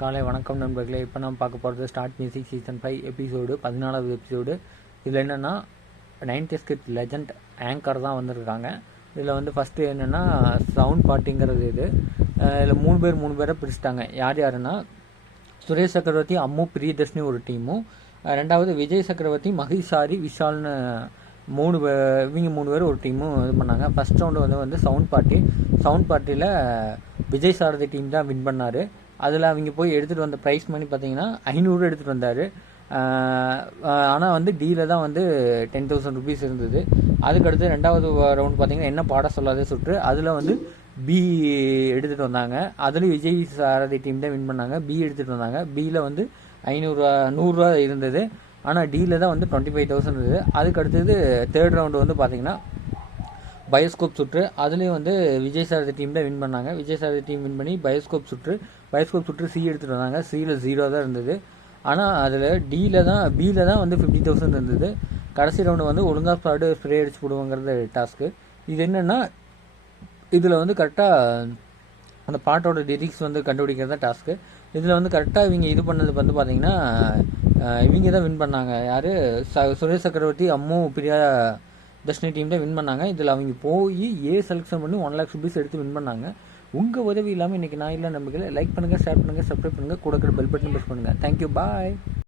காலை வணக்கம் நண்பர்களே. இப்போ நம்ம பார்க்க போகிறது ஸ்டார்ட் மியூசிக் சீசன் 5 எபிசோடு 14வது எபிசோடு. இதில் என்னென்னா 90s கிட் லெஜண்ட் ஆங்கர் தான் வந்திருக்காங்க. இதில் வந்து ஃபஸ்ட்டு என்னென்னா சவுண்ட் பார்ட்டிங்கிறது இதில் மூணு பேரை பிரிச்சுட்டாங்க. யாருன்னா சுரேஷ் சக்கரவர்த்தி, அம்மு, பிரியதர்ஷினி ஒரு டீமும், ரெண்டாவது விஜய் சக்கரவர்த்தி, மகிஷாரி, விஷால்னு இவங்க மூணு பேர் ஒரு டீமும் இது பண்ணாங்க. ஃபஸ்ட் ரவுண்டு வந்து சவுண்ட் பார்ட்டியில் விஜய் சாரதி டீம் தான் வின் பண்ணார். அதில் அவங்க போய் எடுத்துகிட்டு வந்த ப்ரைஸ் மணி பார்த்தீங்கன்னா 500 எடுத்துகிட்டு வந்தார். ஆனால் வந்து டீலில் தான் வந்து 10,000 ருபீஸ் இருந்தது. அதுக்கடுத்து ரெண்டாவது ரவுண்டு பார்த்தீங்கன்னா என்ன பாட சொல்லாத சுற்று, அதில் வந்து பி எடுத்துகிட்டு வந்தாங்க. அதுலேயும் விஜய் சாரதி டீம் தான் வின் பண்ணாங்க. பி எடுத்துகிட்டு வந்தாங்க. பியில் வந்து 100 இருந்தது. ஆனால் டீலில் தான் வந்து 25,000 இருந்தது. அதுக்கடுத்தது தேர்ட் ரவுண்டு வந்து பார்த்தீங்கன்னா பயோஸ்கோப் சுற்று. அதுலேயும் வந்து விஜய் சாரதி டீம் தான் வின் பண்ணாங்க. விஜய் சாரதி டீம் வின் பண்ணி பயோஸ்கோப் சுற்று சி எடுத்துகிட்டு வந்தாங்க. சியில் 0 தான் இருந்தது. ஆனால் அதில் பியில் தான் வந்து 50,000 இருந்தது. கடைசி ரவுண்டு வந்து ஒழுங்காக ஸ்ப்ரே அடிச்சு போடுவோங்கிறது டாஸ்க்கு. இது என்னென்னா இதில் வந்து கரெக்டாக அந்த பாட்டோட லிரிக்ஸ் வந்து கண்டுபிடிக்கிறது தான் டாஸ்க்கு. இதில் வந்து கரெக்டாக இவங்க இது பண்ணது வந்து பார்த்தீங்கன்னா இவங்க தான் வின் பண்ணாங்க. யார்? சுரேஷ் சக்கரவர்த்தி, அம்மு, பிரியா தர்ஷினி டீம் தான் வின் பண்ணாங்க. இதில் அவங்க போய் செலெக்ஷன் பண்ணி 1 lakh ருபீஸ் எடுத்து வின் பண்ணாங்க. உங்கள் உதவி இல்லாமல் இன்றைக்கி நான் இல்லை நம்பிக்கை. லைக் பண்ணுங்கள், ஷேர் பண்ணுங்கள், சப்ஸ்கிரைப் பண்ணுங்கள், கூட பெல் பட்டன் ப்ரெஸ் பண்ணுங்கள். தேங்க்யூ, பாய்.